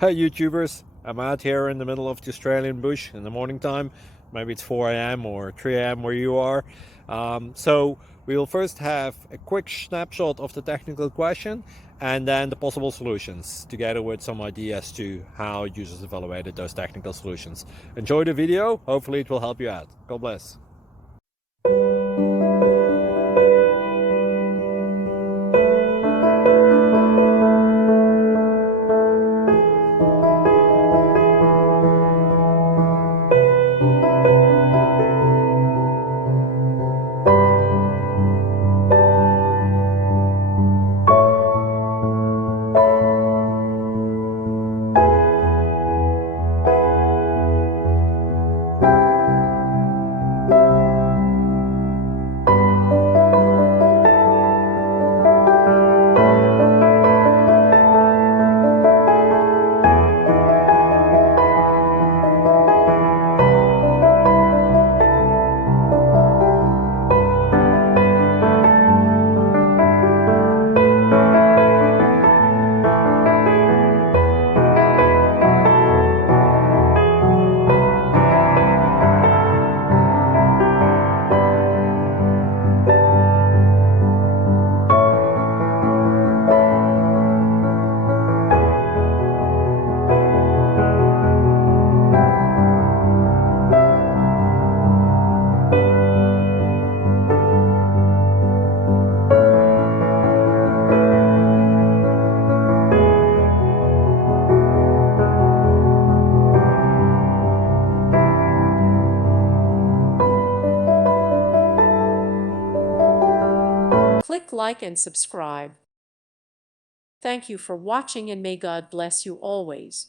Hey YouTubers, I'm out here in the middle of the Australian bush in the morning time. Maybe it's 4 a.m. or 3 a.m. where you are. So we will first have a quick snapshot of the technical question and then the possible solutions, together with some ideas to how users evaluated those technical solutions. Enjoy the video, hopefully it will help you out. God bless. Click like and subscribe. Thank you for watching and may God bless you always.